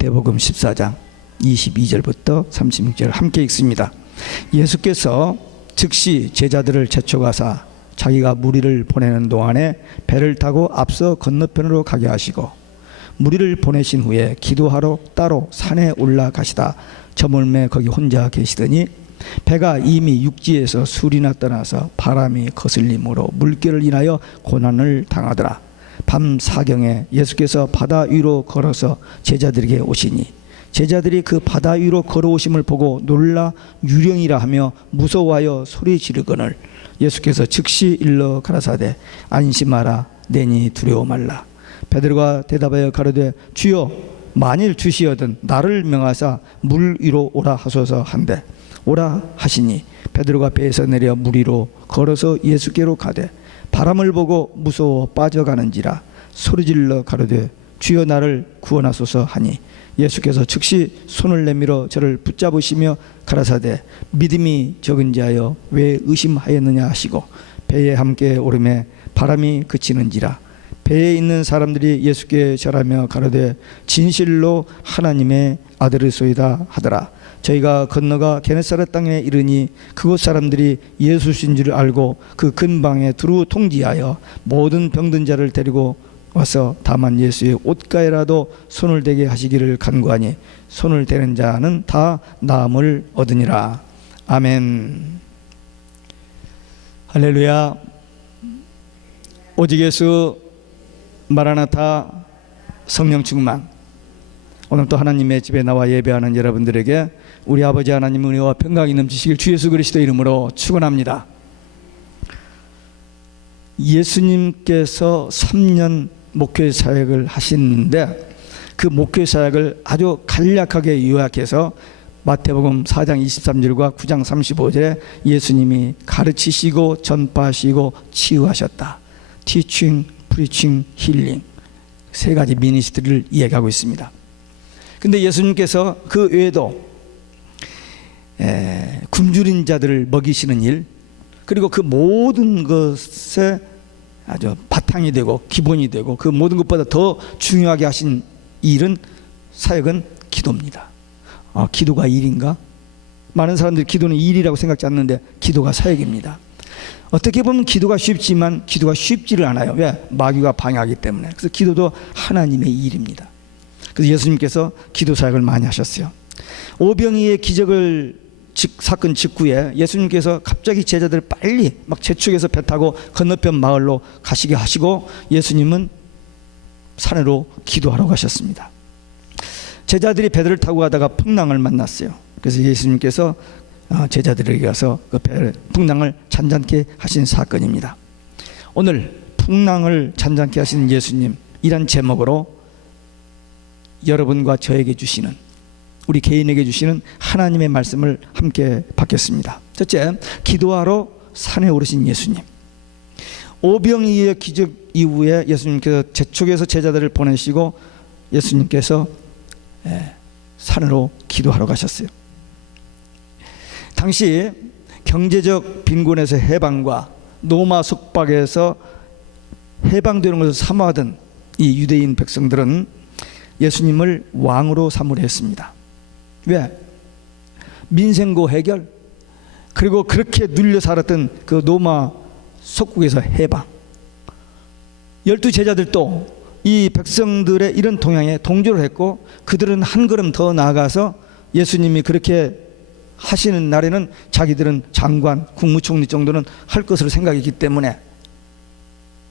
마태복음 14장 22절부터 36절 함께 읽습니다. 예수께서 즉시 제자들을 재촉하사 자기가 무리를 보내는 동안에 배를 타고 앞서 건너편으로 가게 하시고 무리를 보내신 후에 기도하러 따로 산에 올라가시다 저물매 거기 혼자 계시더니 배가 이미 육지에서 술이나 떠나서 바람이 거슬림으로 물결을 인하여 고난을 당하더라. 밤 사경에 예수께서 바다 위로 걸어서 제자들에게 오시니 제자들이 그 바다 위로 걸어오심을 보고 놀라 유령이라 하며 무서워하여 소리 지르거늘 예수께서 즉시 일러 가라사대 안심하라 내니 두려워 말라. 베드로가 대답하여 가로되 주여 만일 주시어든 나를 명하사 물 위로 오라 하소서 한데 오라 하시니 베드로가 배에서 내려 물 위로 걸어서 예수께로 가되 바람을 보고 무서워 빠져가는지라 소리질러 가로되 주여 나를 구원하소서 하니 예수께서 즉시 손을 내밀어 저를 붙잡으시며 가라사대 믿음이 적은 자여 왜 의심하였느냐 하시고 배에 함께 오르매 바람이 그치는지라 배에 있는 사람들이 예수께 절하며 가로되 진실로 하나님의 아들이소이다 하더라. 저희가 건너가 게네사렛 땅에 이르니 그곳 사람들이 예수신 줄 알고 그 근방에 두루 통지하여 모든 병든 자를 데리고 와서 다만 예수의 옷가에라도 손을 대게 하시기를 간구하니 손을 대는 자는 다 나음을 얻으니라. 아멘. 할렐루야. 오직 예수 마라나타 성령 충만. 오늘 또 하나님의 집에 나와 예배하는 여러분들에게 우리 아버지 하나님 은혜와 평강이 넘치시길 주 예수 그리스도 이름으로 축원합니다. 예수님께서 3년 목회 사역을 하시는데 그 목회 사역을 아주 간략하게 요약해서 마태복음 4장 23절과 9장 35절에 예수님이 가르치시고 전파하시고 치유하셨다. Teaching, Preaching, Healing 세 가지 미니스트리를 이야기하고 있습니다. 근데 예수님께서 그 외에도 굶주린 자들을 먹이시는 일 그리고 그 모든 것에 아주 바탕이 되고 기본이 되고 그 모든 것보다 더 중요하게 하신 일은 사역은 기도입니다. 기도가 일인가? 많은 사람들이 기도는 일이라고 생각지 않는데 기도가 사역입니다. 어떻게 보면 기도가 쉽지만 기도가 쉽지를 않아요. 왜? 마귀가 방해하기 때문에. 그래서 기도도 하나님의 일입니다. 그래서 예수님께서 기도 사역을 많이 하셨어요. 오병이의 기적을 사건 직후에 예수님께서 갑자기 제자들을 빨리 막 재촉해서 배 타고 건너편 마을로 가시게 하시고 예수님은 산으로 기도하러 가셨습니다. 제자들이 배를 타고 가다가 풍랑을 만났어요. 그래서 예수님께서 제자들에게 가서 그 배 풍랑을 잔잔케 하신 사건입니다. 오늘 풍랑을 잔잔케 하신 예수님 이란 제목으로 여러분과 저에게 주시는 우리 개인에게 주시는 하나님의 말씀을 함께 받겠습니다. 첫째, 기도하러 산에 오르신 예수님. 오병이의 기적 이후에 예수님께서 재촉해서 제자들을 보내시고 예수님께서 산으로 기도하러 가셨어요. 당시 경제적 빈곤에서 해방과 노마 속박에서 해방되는 것을 사모하던 이 유대인 백성들은 예수님을 왕으로 삼으려 했습니다. 왜? 민생고 해결 그리고 그렇게 눌려 살았던 그 로마 속국에서 해방 12 제자들도 이 백성들의 이런 동향에 동조를 했고 그들은 한 걸음 더 나아가서 예수님이 그렇게 하시는 날에는 자기들은 장관, 국무총리 정도는 할 것으로 생각했기 때문에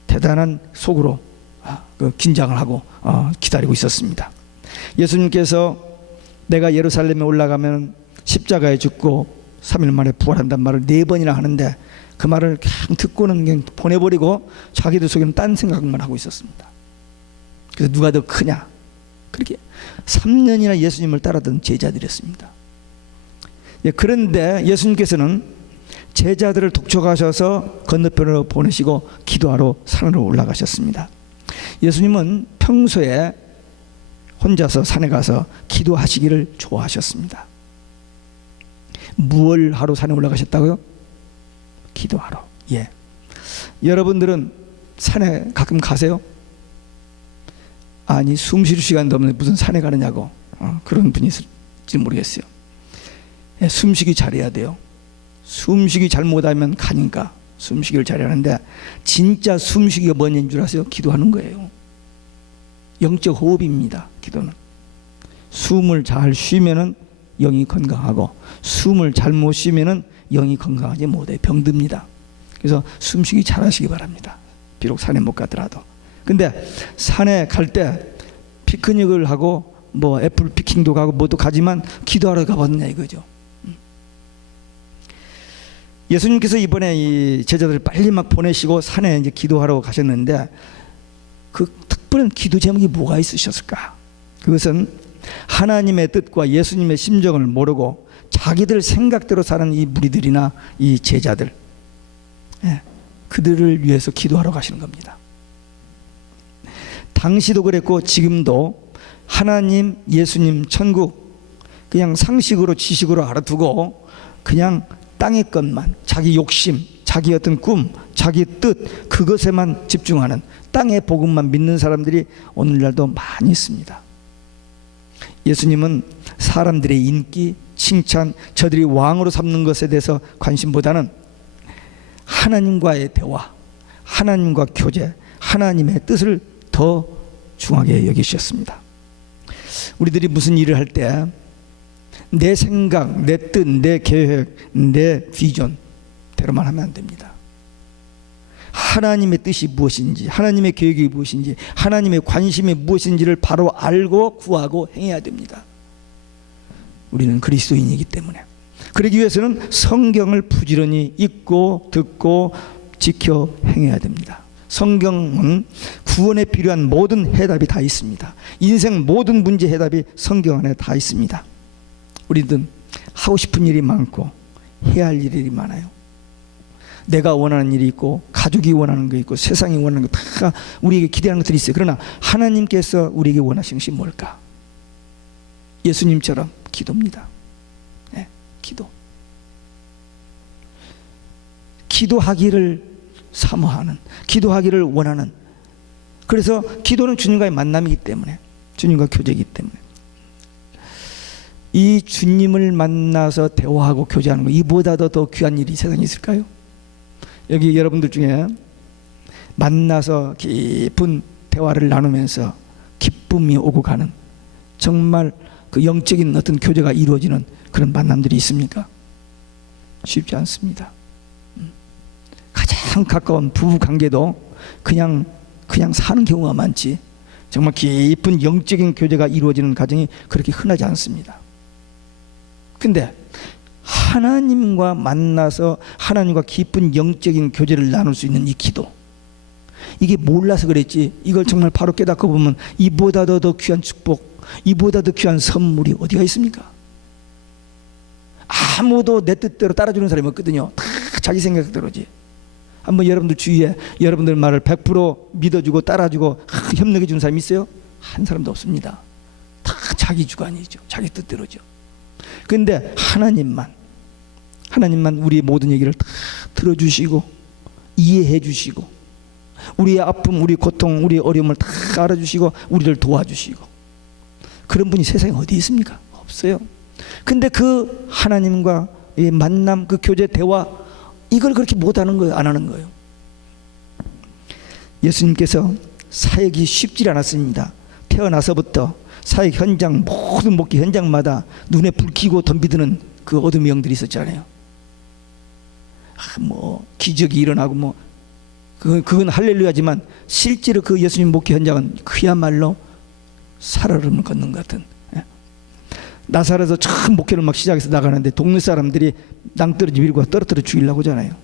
대단한 속으로 긴장을 하고 기다리고 있었습니다. 예수님께서 내가 예루살렘에 올라가면 십자가에 죽고 3일 만에 부활한단 말을 4번이나 하는데 그 말을 그냥 듣고는 그냥 보내버리고 자기들 속에는 딴 생각만 하고 있었습니다. 그래서 누가 더 크냐 그렇게 3년이나 예수님을 따르던 제자들이었습니다. 그런데 예수님께서는 제자들을 독촉하셔서 건너편으로 보내시고 기도하러 산으로 올라가셨습니다. 예수님은 평소에 혼자서 산에 가서 기도하시기를 좋아하셨습니다. 무엇을 하러 산에 올라가셨다고요? 기도하러. 예. 여러분들은 산에 가끔 가세요? 아니 숨 쉴 시간도 없는데 무슨 산에 가느냐고. 그런 분이 있을지 모르겠어요. 예, 숨쉬기 잘해야 돼요. 숨쉬기 잘못하면 가니까 숨쉬기를 잘해야 하는데, 진짜 숨쉬기가 뭔인 줄 아세요? 기도하는 거예요. 영적 호흡입니다. 기도는 숨을 잘 쉬면은 영이 건강하고, 숨을 잘못 쉬면은 영이 건강하지 못해 병듭니다. 그래서 숨쉬기 잘하시기 바랍니다. 비록 산에 못 가더라도. 근데 산에 갈 때 피크닉을 하고 뭐 애플 피킹도 가고 뭐도 가지만 기도하러 가봤냐 이거죠. 예수님께서 이번에 이 제자들을 빨리 막 보내시고 산에 이제 기도하러 가셨는데, 그 특별한 기도 제목이 뭐가 있으셨을까? 그것은 하나님의 뜻과 예수님의 심정을 모르고 자기들 생각대로 사는 이 무리들이나 이 제자들, 그들을 위해서 기도하러 가시는 겁니다. 당시도 그랬고 지금도 하나님, 예수님, 천국 그냥 상식으로 지식으로 알아두고 그냥 땅의 것만, 자기 욕심, 자기 어떤 꿈, 자기 뜻, 그것에만 집중하는 땅의 복음만 믿는 사람들이 오늘날도 많이 있습니다. 예수님은 사람들의 인기, 칭찬, 저들이 왕으로 삼는 것에 대해서 관심보다는 하나님과의 대화, 하나님과 교제, 하나님의 뜻을 더 중하게 여기셨습니다. 우리들이 무슨 일을 할 때 내 생각, 내 뜻, 내 계획, 내 비전대로만 하면 안 됩니다. 하나님의 뜻이 무엇인지, 하나님의 계획이 무엇인지, 하나님의 관심이 무엇인지를 바로 알고 구하고 행해야 됩니다. 우리는 그리스도인이기 때문에. 그러기 위해서는 성경을 부지런히 읽고 듣고 지켜 행해야 됩니다. 성경은 구원에 필요한 모든 해답이 다 있습니다. 인생 모든 문제 해답이 성경 안에 다 있습니다. 우리는 하고 싶은 일이 많고 해야 할 일이 많아요. 내가 원하는 일이 있고 가족이 원하는 거 있고 세상이 원하는 거 다 우리에게 기대하는 것들이 있어요. 그러나 하나님께서 우리에게 원하시는 것이 뭘까? 예수님처럼 기도입니다. 네, 기도. 기도하기를 사모하는, 기도하기를 원하는. 그래서 기도는 주님과의 만남이기 때문에, 주님과 교제이기 때문에, 이 주님을 만나서 대화하고 교제하는 거, 이보다도 더 귀한 일이 세상에 있을까요? 여기 여러분들 중에 만나서 깊은 대화를 나누면서 기쁨이 오고 가는, 정말 그 영적인 어떤 교제가 이루어지는 그런 만남들이 있습니까? 쉽지 않습니다. 가장 가까운 부부 관계도 그냥 사는 경우가 많지, 정말 깊은 영적인 교제가 이루어지는 가정이 그렇게 흔하지 않습니다. 근데 하나님과 만나서 하나님과 깊은 영적인 교제를 나눌 수 있는 이 기도, 이게 몰라서 그랬지, 이걸 정말 바로 깨닫고 보면 이보다도 더 귀한 축복, 이보다도 귀한 선물이 어디가 있습니까? 아무도 내 뜻대로 따라주는 사람이 없거든요. 다 자기 생각대로지. 한번 여러분들 주위에 여러분들 말을 100% 믿어주고 따라주고 협력해 주는 사람이 있어요? 한 사람도 없습니다. 다 자기 주관이죠. 자기 뜻대로죠. 그런데 하나님만 우리의 모든 얘기를 다 들어주시고 이해해 주시고 우리의 아픔, 우리 고통, 우리의 어려움을 다 알아주시고 우리를 도와주시고, 그런 분이 세상에 어디 있습니까? 없어요. 근데 그 하나님과의 만남, 그 교제, 대화, 이걸 그렇게 못하는 거예요. 안 하는 거예요. 예수님께서 사역이 쉽지 않았습니다. 태어나서부터 사역 현장, 모든 목회 현장마다 눈에 불 켜고 덤비드는 그 어둠의 영들이 있었잖아요. 뭐 기적이 일어나고 그건 할렐루야지만 실제로 그 예수님 목회 현장은 그야말로 살얼음을 걷는 것 같은. 나사렛에서 처음 목회를 막 시작해서 나가는데 동네 사람들이 낭떠러지 밀고 떨어뜨려 죽이려고 하잖아요.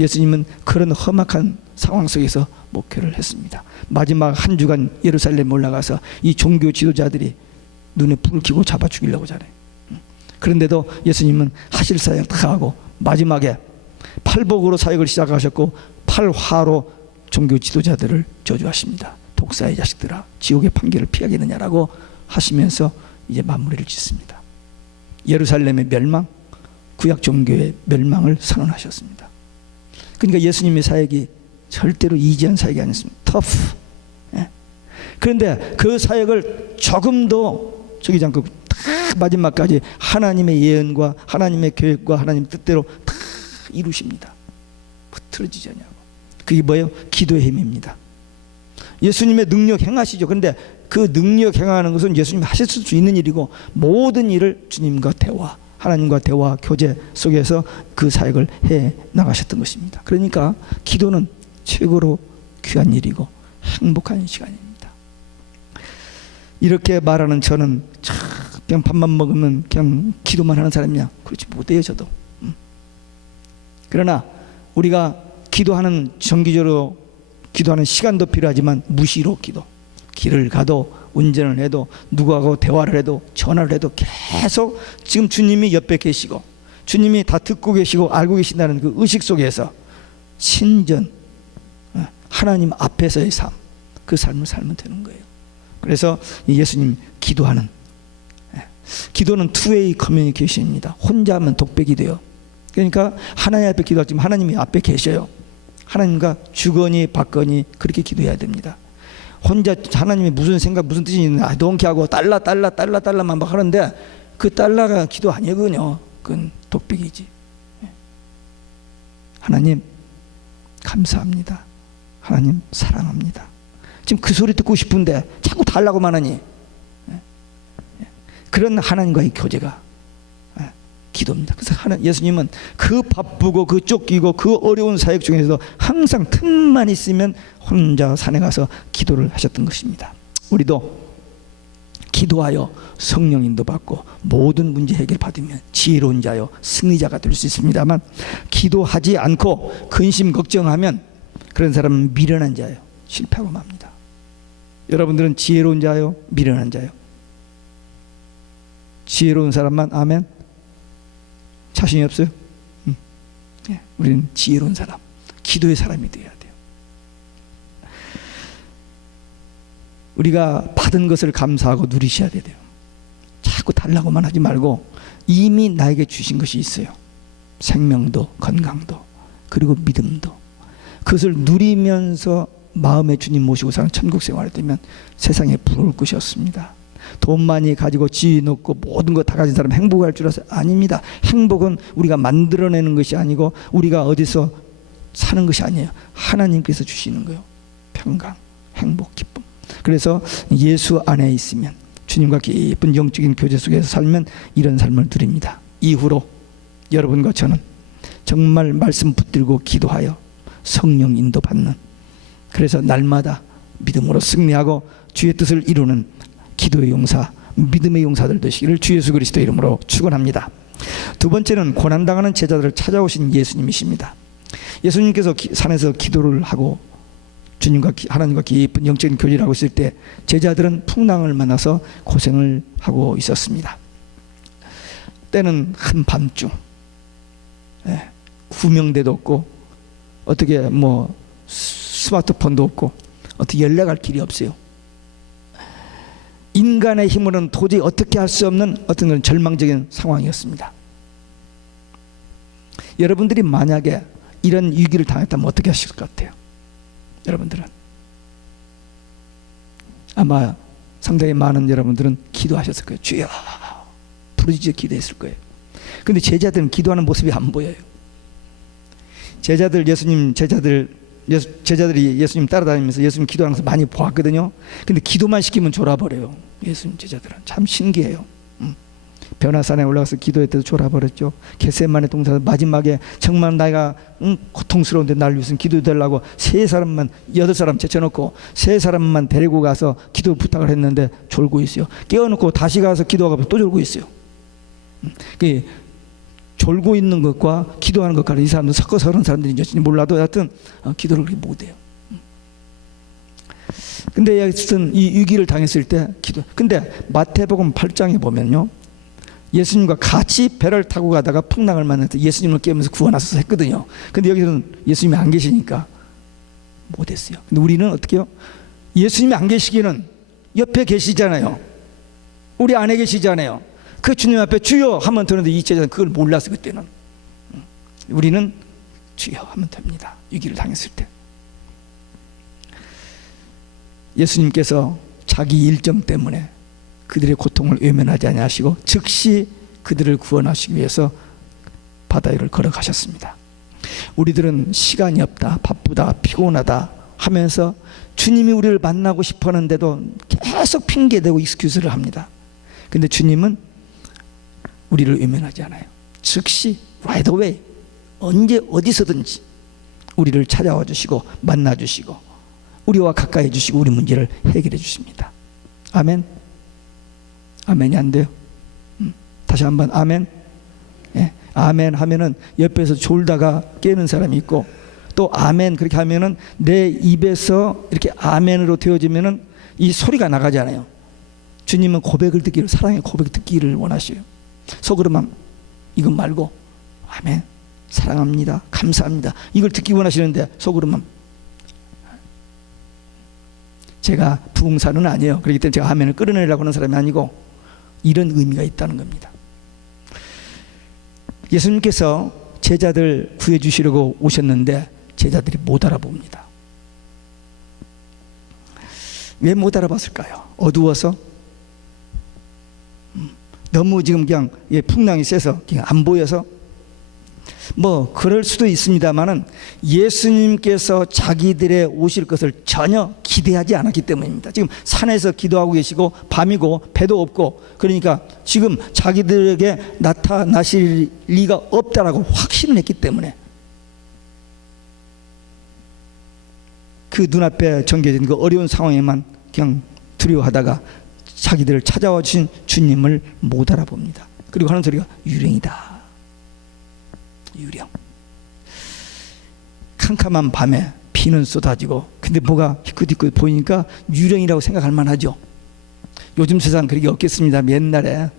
예수님은 그런 험악한 상황 속에서 목회를 했습니다. 마지막 한 주간 예루살렘 올라가서 이 종교 지도자들이 눈에 불을 켜고 잡아 죽이려고 하잖아요. 그런데도 예수님은 하실 사역 다 하고 마지막에 팔복으로 사역을 시작하셨고 팔화로 종교 지도자들을 저주하십니다. 독사의 자식들아, 지옥의 판결을 피하겠느냐라고 하시면서 이제 마무리를 짓습니다. 예루살렘의 멸망, 구약 종교의 멸망을 선언하셨습니다. 그러니까 예수님의 사역이 절대로 이지한 사역이 아니었습니다. 터프. 그런데 그 사역을 조금도 속이지 않고 다 마지막까지 하나님의 예언과 하나님의 계획과 하나님의 뜻대로 다 이루십니다. 흐트러지지 않냐고. 그게 뭐예요? 기도의 힘입니다. 예수님의 능력 행하시죠. 그런데 그 능력 행하는 것은 예수님이 하실 수 있는 일이고, 모든 일을 주님과 대화, 하나님과 대화 교제 속에서 그 사역을 해 나가셨던 것입니다. 그러니까 기도는 최고로 귀한 일이고 행복한 시간입니다. 이렇게 말하는 저는 그냥 밥만 먹으면 그냥 기도만 하는 사람이냐? 그렇지 못해요, 저도. 그러나 우리가 기도하는, 정기적으로 기도하는 시간도 필요하지만 무시로 기도, 길을 가도 운전을 해도 누구하고 대화를 해도 전화를 해도 계속 지금 주님이 옆에 계시고 주님이 다 듣고 계시고 알고 계신다는 그 의식 속에서 신전, 하나님 앞에서의 삶, 그 삶을 살면 되는 거예요. 그래서 예수님 기도하는, 기도는 투웨이 커뮤니케이션입니다. 혼자 하면 독백이 돼요. 그러니까 하나님 앞에 기도하지만 하나님이 앞에 계셔요. 하나님과 주거니 받거니 그렇게 기도해야 됩니다. 혼자 하나님이 무슨 생각 무슨 뜻이 있나 동키하고 달라만 막 하는데 그 달라가 기도 아니거든요. 그건 독백이지. 하나님 감사합니다. 하나님 사랑합니다. 지금 그 소리 듣고 싶은데 자꾸 달라고만 하니, 그런 하나님과의 교제가 기도입니다. 그래서 예수님은 그 바쁘고 그 쫓기고 그 어려운 사역 중에서도 항상 틈만 있으면 혼자 산에 가서 기도를 하셨던 것입니다. 우리도 기도하여 성령 인도 받고 모든 문제 해결 받으면 지혜로운 자요 승리자가 될 수 있습니다만, 기도하지 않고 근심 걱정하면 그런 사람은 미련한 자예요. 실패하고 맙니다. 여러분들은 지혜로운 자요 미련한 자요? 지혜로운 사람만 아멘? 자신이 없어요? 우리는 지혜로운 사람, 기도의 사람이 되어야 돼요. 우리가 받은 것을 감사하고 누리셔야 돼요. 자꾸 달라고만 하지 말고 이미 나에게 주신 것이 있어요. 생명도 건강도 그리고 믿음도. 그것을 누리면서 마음에 주님 모시고 사는 천국 생활이 되면 세상에 부러울 것이 없습니다. 돈 많이 가지고 지위 높고 모든 거 다 가진 사람 행복할 줄 아세요? 아닙니다. 행복은 우리가 만들어내는 것이 아니고 우리가 어디서 사는 것이 아니에요. 하나님께서 주시는 거예요. 평강, 행복, 기쁨. 그래서 예수 안에 있으면, 주님과 깊은 영적인 교제 속에서 살면 이런 삶을 누립니다. 이후로 여러분과 저는 정말 말씀 붙들고 기도하여 성령 인도받는, 그래서 날마다 믿음으로 승리하고 주의 뜻을 이루는 기도의 용사, 믿음의 용사들 되시기를 주 예수 그리스도 이름으로 축원합니다. 두 번째는 고난당하는 제자들을 찾아오신 예수님이십니다. 예수님께서 산에서 기도를 하고 주님과 하나님과 깊은 영적인 교제를 하고 있을 때 제자들은 풍랑을 만나서 고생을 하고 있었습니다. 때는 한밤중, 구명대도 없고 어떻게 뭐 스마트폰도 없고 어떻게 연락할 길이 없어요. 인간의 힘으로는 도저히 어떻게 할 수 없는 어떤 그런 절망적인 상황이었습니다. 여러분들이 만약에 이런 위기를 당했다면 어떻게 하실 것 같아요? 여러분들은 아마 상당히 많은 여러분들은 기도하셨을 거예요. 주여 부르짖어 기도했을 거예요. 그런데 제자들은 기도하는 모습이 안 보여요. 제자들이 예수님 따라다니면서 예수님 기도하는 것을 많이 보았거든요. 근데 기도만 시키면 졸아버려요. 예수님 제자들은 참 신기해요. 변화산에 올라가서 기도할 때도 졸아버렸죠. 겟세마네 동산 마지막에 정말 내가 고통스러운데 날 위해서 기도해달라고 3사람만 8사람 제쳐놓고 3사람만 데리고 가서 기도 부탁을 했는데 졸고 있어요. 깨워놓고 다시 가서 기도하고 또 졸고 있어요. 졸고 있는 것과 기도하는 것과 이 사람들 섞어서 그런 사람들인지 몰라도 하여튼 기도를 그렇게 못해요. 근데 하여튼 이 위기를 당했을 때 근데 마태복음 8장에 보면요, 예수님과 같이 배를 타고 가다가 풍랑을 만나서 예수님을 깨우면서 구원하셔서 했거든요. 근데 여기서는 예수님이 안 계시니까 못했어요. 근데 우리는 어떻게 해요? 예수님이 안 계시기는 옆에 계시잖아요. 우리 안에 계시잖아요. 그 주님 앞에 주여 하면 되는데 이 제자는 그걸 몰랐어. 그때는 우리는 주여 하면 됩니다. 위기를 당했을 때. 예수님께서 자기 일정 때문에 그들의 고통을 외면하지 아니하시고 즉시 그들을 구원하시기 위해서 바다 위를 걸어가셨습니다. 우리들은 시간이 없다, 바쁘다, 피곤하다 하면서 주님이 우리를 만나고 싶어 하는데도 계속 핑계대고 익스큐즈를 합니다. 근데 주님은 우리를 외면하지 않아요. 즉시 right away, 언제 어디서든지 우리를 찾아와 주시고 만나 주시고 우리와 가까이 해 주시고 우리 문제를 해결해 주십니다. 아멘. 아멘이 안 돼요? 다시 한번 아멘. 예, 아멘 하면은 옆에서 졸다가 깨는 사람이 있고, 또 아멘 그렇게 하면은 내 입에서 이렇게 아멘으로 되어지면은 이 소리가 나가잖아요. 주님은 고백을 듣기를, 사랑의 고백 듣기를 원하셔요. 속으로만 이것 말고 아멘, 사랑합니다, 감사합니다, 이걸 듣기 원하시는데 속으로만. 제가 부흥사는 아니에요. 그렇기 때문에 제가 아멘을 끌어내려고 하는 사람이 아니고 이런 의미가 있다는 겁니다. 예수님께서 제자들 구해주시려고 오셨는데 제자들이 못 알아봅니다. 왜 못 알아봤을까요? 어두워서? 너무 지금 그냥 풍랑이 세서 그냥 안 보여서? 뭐 그럴 수도 있습니다만은 예수님께서 자기들의 오실 것을 전혀 기대하지 않았기 때문입니다. 지금 산에서 기도하고 계시고 밤이고 배도 없고, 그러니까 지금 자기들에게 나타나실 리가 없다라고 확신을 했기 때문에 그 눈앞에 전개된 그 어려운 상황에만 그냥 두려워하다가 자기들을 찾아와 주신 주님을 못 알아봅니다. 그리고 하는 소리가 유령이다. 유령. 캄캄한 밤에 비는 쏟아지고 근데 뭐가 희끗희끗 보이니까 유령이라고 생각할 만하죠. 요즘 세상 그렇게 없겠습니다. 옛날에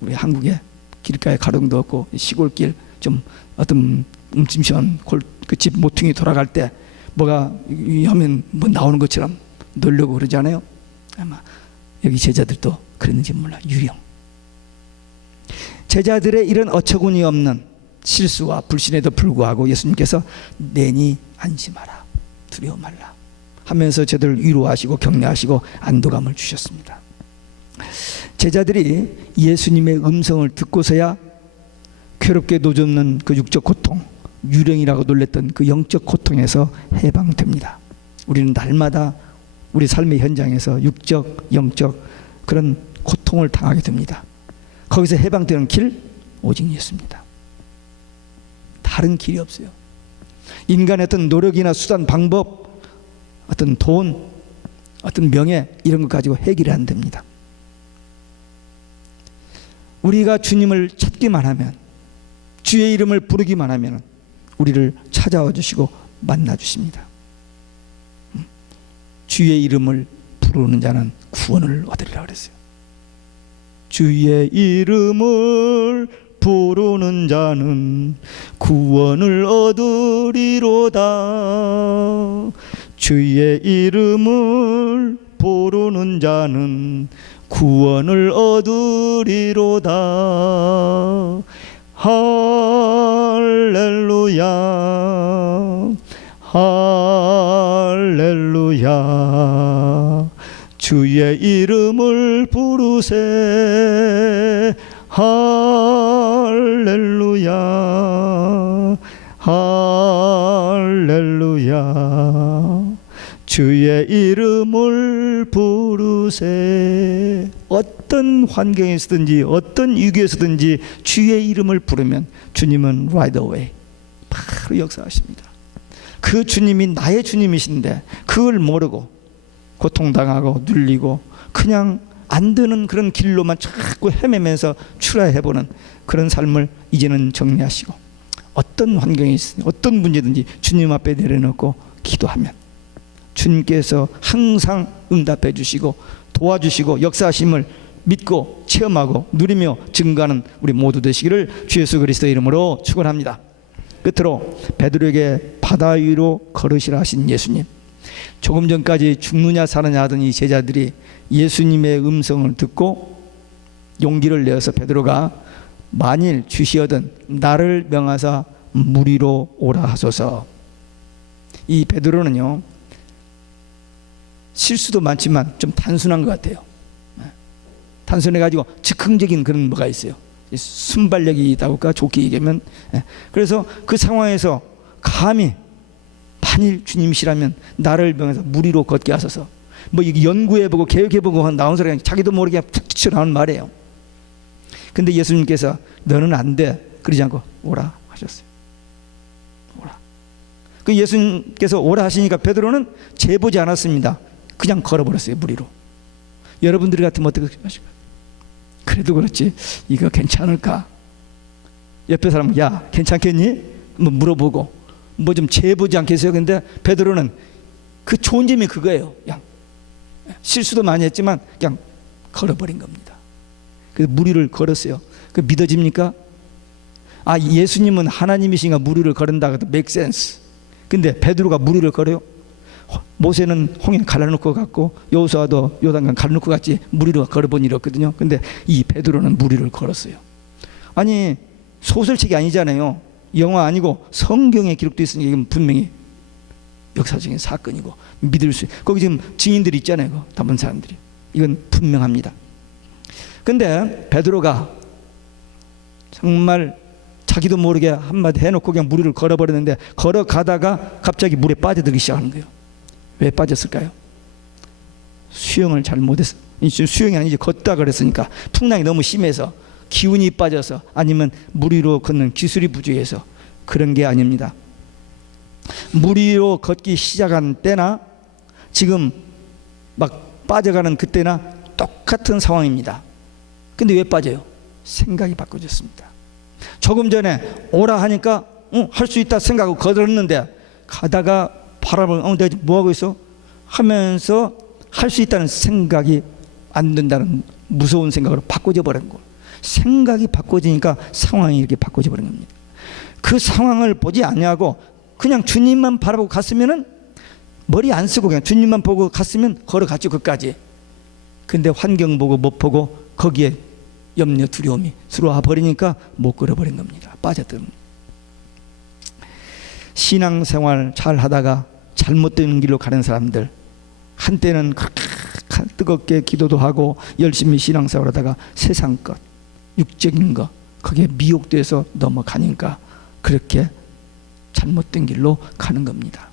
우리 한국에 길가에 가령도 없고 시골길 좀 어떤 음침시원 그 집 모퉁이 돌아갈 때 뭐가 하면 뭐 나오는 것처럼 놀려고 그러잖아요. 아마 여기 제자들도 그랬는지 몰라. 유령. 제자들의 이런 어처구니 없는 실수와 불신에도 불구하고 예수님께서 내니 안심하라, 두려워 말라 하면서 저들을 위로하시고 격려하시고 안도감을 주셨습니다. 제자들이 예수님의 음성을 듣고서야 괴롭게 노젓는 그 육적 고통, 유령이라고 놀랬던 그 영적 고통에서 해방됩니다. 우리는 날마다 우리 삶의 현장에서 육적, 영적 그런 고통을 당하게 됩니다. 거기서 해방되는 길 오직 예수입니다. 다른 길이 없어요. 인간의 어떤 노력이나 수단, 방법, 어떤 돈, 어떤 명예 이런 것 가지고 해결이 안 됩니다. 우리가 주님을 찾기만 하면, 주의 이름을 부르기만 하면 우리를 찾아와 주시고 만나 주십니다. 주의 이름을 부르는 자는 구원을 얻으리라 그랬어요. 주의 이름을 부르는 자는 구원을 얻으리로다. 주의 이름을 부르는 자는 구원을 얻으리로다. 할렐루야, 할렐루야. 주의 이름을 부르세. 할렐루야, 할렐루야. 주의 이름을 부르세. 어떤 환경에 있든지 어떤 위기에서든지 주의 이름을 부르면 주님은 right away 바로 역사하십니다. 그 주님이 나의 주님이신데 그걸 모르고 고통당하고 눌리고 그냥 안 되는 그런 길로만 자꾸 헤매면서 출하해보는 그런 삶을 이제는 정리하시고, 어떤 환경에 있으니 어떤 문제든지 주님 앞에 내려놓고 기도하면 주님께서 항상 응답해 주시고 도와주시고 역사하심을 믿고 체험하고 누리며 증거하는 우리 모두 되시기를 주 예수 그리스도의 이름으로 축원합니다. 끝으로 베드로에게 바다 위로 걸으시라 하신 예수님, 조금 전까지 죽느냐 사느냐 하던 이 제자들이 예수님의 음성을 듣고 용기를 내어서 베드로가 만일 주시어든 나를 명하사 물 위로 오라 하소서. 이 베드로는요 실수도 많지만 좀 단순한 것 같아요. 단순해 가지고 즉흥적인 그런 뭐가 있어요. 순발력이 있다고 할까, 좋게 얘기하면. 그래서 그 상황에서 감히 만일 주님이시라면 나를 병해서 물 위로 걷게 하소서. 뭐 이게 연구해보고 계획해보고 나온 소리가 자기도 모르게 툭 튀어나오는 말이에요. 근데 예수님께서 너는 안 돼 그러지 않고 오라 하셨어요. 오라. 그 예수님께서 오라 하시니까 베드로는 재보지 않았습니다. 그냥 걸어버렸어요, 물 위로. 여러분들이 같으면 어떻게 하실까요? 그래도 그렇지 이거 괜찮을까? 옆에 사람 야 괜찮겠니? 뭐 물어보고 뭐 좀 재보지 않겠어요? 근데 베드로는 그 좋은 점이 그거예요. 그냥 실수도 많이 했지만 그냥 걸어버린 겁니다. 그래서 물 위를 걸었어요. 그 믿어집니까? 아, 예수님은 하나님이신가 물 위를 걸은다 그래도 make sense. 근데 베드로가 물 위를 걸어요? 모세는 홍해 갈라놓고 갔고 여호수아도 요단강 갈라놓고 갔지 물 위로 걸어본 일이 없거든요. 근데 이 베드로는 물 위를 걸었어요. 아니 소설책이 아니잖아요. 영화 아니고 성경에 기록되어 있으니 이건 분명히 역사적인 사건이고 믿을 수, 거기 지금 증인들이 있잖아요. 다른 사람들이. 이건 분명합니다. 근데 베드로가 정말 자기도 모르게 한마디 해놓고 그냥 물 위를 걸어버렸는데 걸어가다가 갑자기 물에 빠져들기 시작하는 거예요. 왜 빠졌을까요? 수영을 잘 못해서. 수영이 아니지 걷다 그랬으니까 풍랑이 너무 심해서 기운이 빠져서, 아니면 물 위로 걷는 기술이 부족해서 그런 게 아닙니다. 물 위로 걷기 시작한 때나 지금 막 빠져가는 그때나 똑같은 상황입니다. 근데 왜 빠져요? 생각이 바꿔졌습니다. 조금 전에 오라 하니까 할 수 있다 생각하고 걸었는데 가다가 바라보면 내가 뭐하고 있어? 하면서 할 수 있다는 생각이 안 된다는 무서운 생각으로 바꿔져 버린 거예요. 생각이 바꿔지니까 상황이 이렇게 바꿔져 버린 겁니다. 그 상황을 보지 않냐고 그냥 주님만 바라보고 갔으면은 머리 안 쓰고 그냥 주님만 보고 갔으면 걸어갔죠, 그까지. 근데 환경 보고 못 보고 거기에 염려 두려움이 들어와 버리니까 못 걸어버린 겁니다. 빠졌던. 신앙생활 잘 하다가 잘못된 길로 가는 사람들, 한때는 그렇게 뜨겁게 기도도 하고 열심히 신앙생활 하다가 세상 것, 육적인 것, 거기에 미혹돼서 넘어가니까 그렇게 잘못된 길로 가는 겁니다.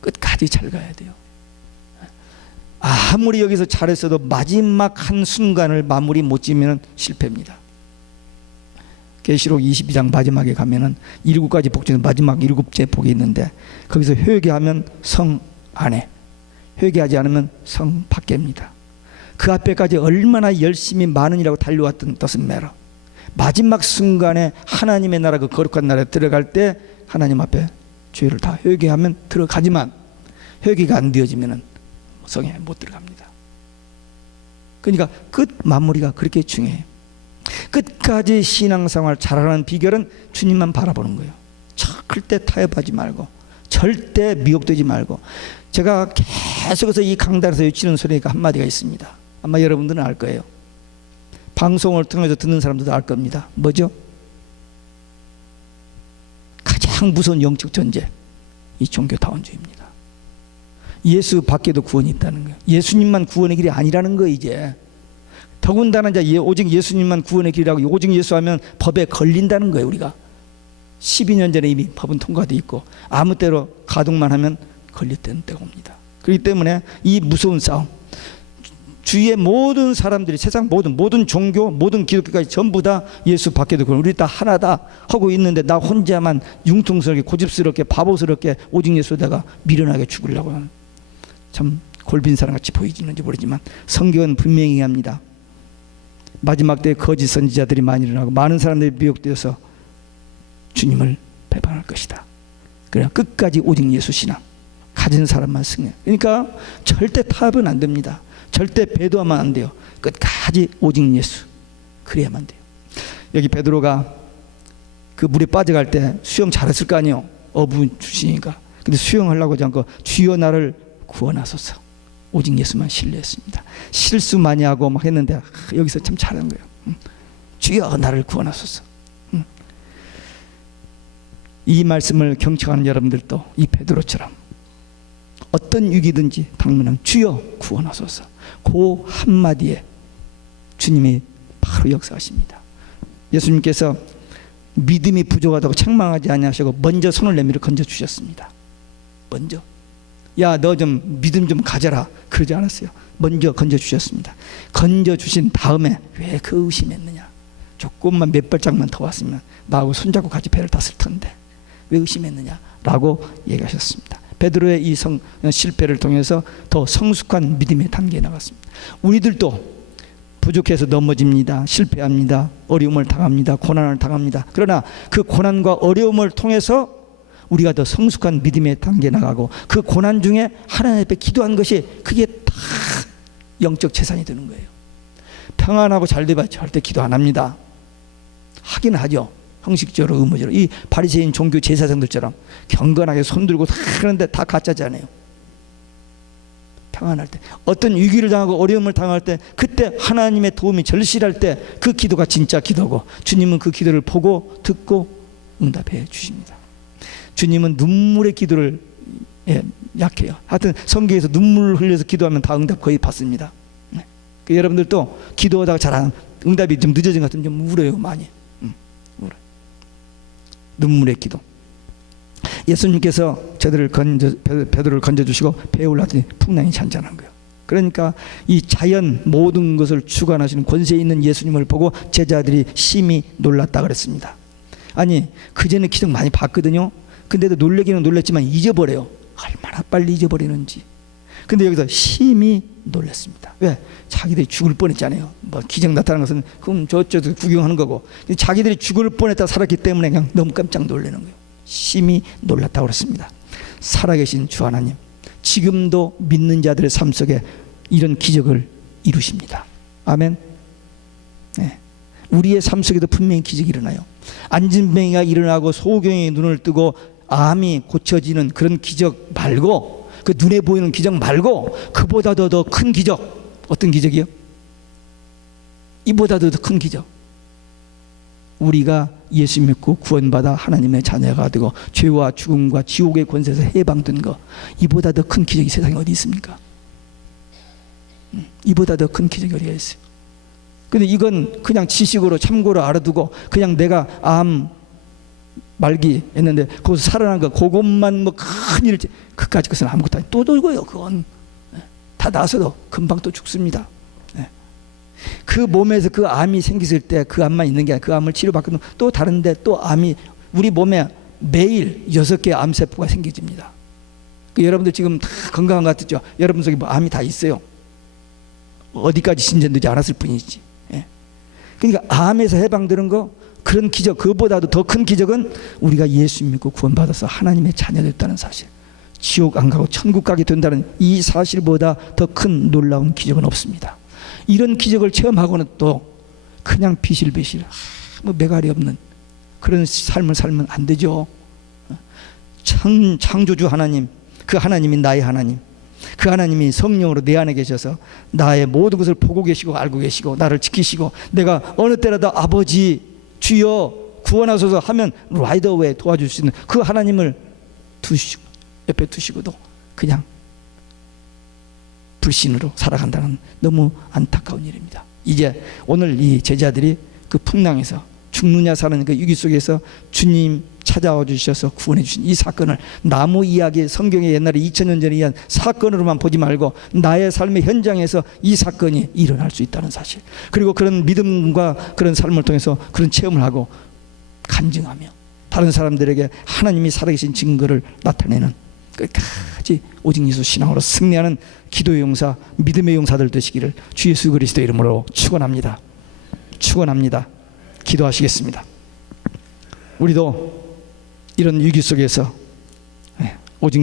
끝까지 잘 가야 돼요. 아무리 여기서 잘했어도 마지막 한 순간을 마무리 못 지으면 실패입니다. 계시록 22장 마지막에 가면은 7가지 복 중에 마지막 7째 복이 있는데 거기서 회개하면 성 안에, 회개하지 않으면 성 밖에입니다. 그 앞에까지 얼마나 열심히 많은 일하고 달려왔던 doesn't matter. 마지막 순간에 하나님의 나라, 그 거룩한 나라에 들어갈 때 하나님 앞에 죄를 다 회개하면 들어가지만 회개가 안 되어지면 성에 못 들어갑니다. 그러니까 끝 마무리가 그렇게 중요해요. 끝까지 신앙생활 잘하는 비결은 주님만 바라보는 거예요. 클 때 타협하지 말고 절대 미혹되지 말고. 제가 계속해서 이 강단에서 외치는 소리가 한마디가 있습니다. 아마 여러분들은 알 거예요. 방송을 통해서 듣는 사람들도 알 겁니다. 뭐죠? 가장 무서운 영적 존재, 이 종교타원주의입니다. 예수 밖에도 구원이 있다는 거예요. 예수님만 구원의 길이 아니라는 거예요. 이제 더군다나 이제 오직 예수님만 구원의 길이라고 오직 예수하면 법에 걸린다는 거예요. 우리가 12년 전에 이미 법은 통과되어 있고 아무 때로 가동만 하면 걸릴 때가 옵니다. 그렇기 때문에 이 무서운 싸움, 주위의 모든 사람들이, 세상 모든 종교, 모든 기독교까지 전부 다 예수 밖에도 그런, 우리 다 하나다 하고 있는데 나 혼자만 융통스럽게 고집스럽게 바보스럽게 오직 예수에다가 미련하게 죽으려고 하는, 참 골빈 사람같이 보이지는지 모르지만 성경은 분명히 합니다. 마지막 때에 거짓 선지자들이 많이 일어나고 많은 사람들이 미혹되어서 주님을 배반할 것이다. 그래 끝까지 오직 예수 신앙 가진 사람만 승리. 그러니까 절대 타협은 안 됩니다. 절대 배도하면 안 돼요. 끝까지 오직 예수, 그래야만 돼요. 여기 베드로가 그 물에 빠져갈 때 수영 잘했을 거 아니에요. 어부 출신이니까. 근데 수영하려고 하지 않고 주여 나를 구원하소서, 오직 예수만 신뢰했습니다. 실수 많이 하고 막 했는데 여기서 참 잘한 거예요. 주여 나를 구원하소서. 이 말씀을 경청하는 여러분들도 이 베드로처럼 어떤 위기든지 당면하면 주여 구원하소서, 그 한마디에 주님이 바로 역사하십니다. 예수님께서 믿음이 부족하다고 책망하지 아니하시고 먼저 손을 내밀어 건져주셨습니다. 먼저 야 너 좀 믿음 좀 가져라 그러지 않았어요. 먼저 건져주셨습니다. 건져주신 다음에 왜 그 의심했느냐, 조금만 몇 발짝만 더 왔으면 나하고 손잡고 같이 배를 탔을 텐데 왜 의심했느냐 라고 얘기하셨습니다. 베드로의 이 실패를 통해서 더 성숙한 믿음의 단계에 나갔습니다. 우리들도 부족해서 넘어집니다. 실패합니다. 어려움을 당합니다. 고난을 당합니다. 그러나 그 고난과 어려움을 통해서 우리가 더 성숙한 믿음의 단계에 나가고 그 고난 중에 하나님 앞에 기도한 것이 그게 다 영적 재산이 되는 거예요. 평안하고 잘 되면 절대 기도 안 합니다. 하긴 하죠. 형식적으로 의무적으로. 이 바리새인 종교 제사장들처럼 경건하게 손들고 다 그런데 다 가짜잖아요. 평안할 때, 어떤 위기를 당하고 어려움을 당할 때, 그때 하나님의 도움이 절실할 때 그 기도가 진짜 기도고, 주님은 그 기도를 보고 듣고 응답해 주십니다. 주님은 눈물의 기도를 약해요. 하여튼 성경에서 눈물을 흘려서 기도하면 다 응답 거의 받습니다. 여러분들도 기도하다가 잘 안, 응답이 좀 늦어진 것 같으면 좀 울어요. 많이 울어. 눈물의 기도. 예수님께서 저들을 베드로를 건져주시고 배에 올라더니 풍랑이 잔잔한 거예요. 그러니까 이 자연 모든 것을 주관하시는 권세 있는 예수님을 보고 제자들이 심히 놀랐다 그랬습니다. 아니 그전에 기적 많이 봤거든요. 근데도 놀라기는 놀랐지만 잊어버려요. 얼마나 빨리 잊어버리는지. 근데 여기서 심히 놀랐습니다. 왜? 자기들이 죽을 뻔했잖아요. 뭐 기적 나타나는 것은 그럼 저쪽도 구경하는 거고, 자기들이 죽을 뻔했다 살았기 때문에 그냥 너무 깜짝 놀라는 거예요. 심히 놀랐다고 그랬습니다. 살아계신 주 하나님, 지금도 믿는 자들의 삶 속에 이런 기적을 이루십니다. 아멘. 네. 우리의 삶 속에도 분명히 기적이 일어나요. 안진뱅이가 일어나고 소경이 눈을 뜨고 암이 고쳐지는 그런 기적 말고, 그 눈에 보이는 기적 말고 그보다도 더 큰 기적. 어떤 기적이요? 이보다도 더 큰 기적. 우리가 예수 믿고 구원받아 하나님의 자녀가 되고 죄와 죽음과 지옥의 권세에서 해방된 거, 이보다 더 큰 기적이 세상에 어디 있습니까? 이보다 더 큰 기적이 어디가 있어요? 근데 이건 그냥 지식으로 참고로 알아두고 그냥 내가 암 말기 했는데 거기서 살아난 거, 그것만 뭐 큰일, 그까지 것은 아무것도 아니에요. 또 돌고요. 그건 다 나서도 금방 또 죽습니다. 그 몸에서 그 암이 생겼을 때 그 암만 있는 게 아니라 그 암을 치료받고 또 다른데 또 암이 우리 몸에 매일 6개의 암세포가 생겨집니다. 그 여러분들 지금 다 건강한 것 같죠? 여러분 속에 뭐 암이 다 있어요. 어디까지 진전되지 않았을 뿐이지. 그러니까 암에서 해방되는 거, 그런 기적, 그보다도 더 큰 기적은 우리가 예수 믿고 구원받아서 하나님의 자녀 됐다는 사실, 지옥 안 가고 천국 가게 된다는 이 사실보다 더 큰 놀라운 기적은 없습니다. 이런 기적을 체험하고는 또 그냥 비실비실 뭐 매갈이 없는 그런 삶을 살면 안 되죠. 창조주 하나님, 그 하나님이 나의 하나님, 그 하나님이 성령으로 내 안에 계셔서 나의 모든 것을 보고 계시고 알고 계시고 나를 지키시고, 내가 어느 때라도 아버지 주여 구원하소서 하면 라이더 웨이 도와줄 수 있는 그 하나님을 두시고 옆에 두시고도 그냥 불신으로 살아간다는 너무 안타까운 일입니다. 이제 오늘 이 제자들이 그 풍랑에서 죽느냐 사는 그 위기 속에서 주님 찾아와 주셔서 구원해 주신 이 사건을 나무 이야기, 성경의 옛날에 2000년 전에 이한 사건으로만 보지 말고 나의 삶의 현장에서 이 사건이 일어날 수 있다는 사실, 그리고 그런 믿음과 그런 삶을 통해서 그런 체험을 하고 간증하며 다른 사람들에게 하나님이 살아계신 증거를 나타내는 끝까지 오직 예수 신앙으로 승리하는 기도의 용사, 믿음의 용사들 되시기를 주 예수 그리스도 이름으로 축원합니다. 축원합니다. 기도하시겠습니다. 우리도 이런 위기 속에서 오직